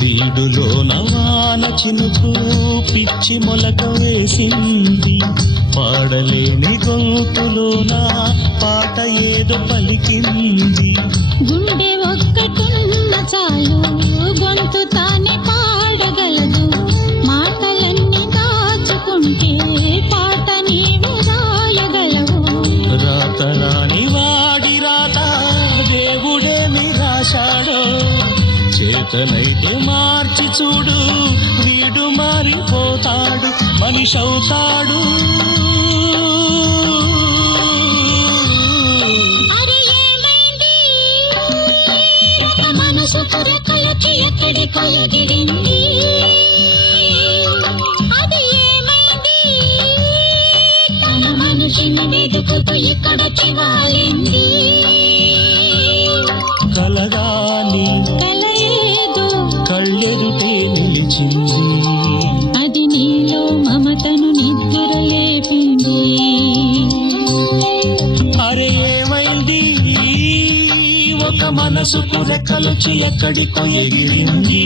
వీడులో నవాన చినుకు పిచ్చి మొలక వేసింది, పాడలేని గొంతులోన పాట ఏదో పలికింది. గుండె ఒక్కటున్న చాలు గొంతు తానే పాడగలదు, మాటలన్నీ దాచుకుంటే పాట నీవే రాయగలవు. రాతరాని వాడి రాత దేవుడేమి రాశాడో, చేతనైతే మార్చి చూడు వీడు మారిపోతాడు, మనిషవుతాడు. మనసుకు రెక్కలొచ్చి ఎక్కడికో ఎగిరింది, అది ఏమైంది? తన మనిషిని వెతుకుతూ ఇక్కడొచ్చి వాలింది. కలగాని కల ఏదో కళ్ళెదుటే నిలిచింది, అది నీలో మమతను నిద్ర లేపింది. అరే ఏమైంది? ఒక మనసుకు రెక్కలొచ్చి ఎక్కడికో ఎగిరింది.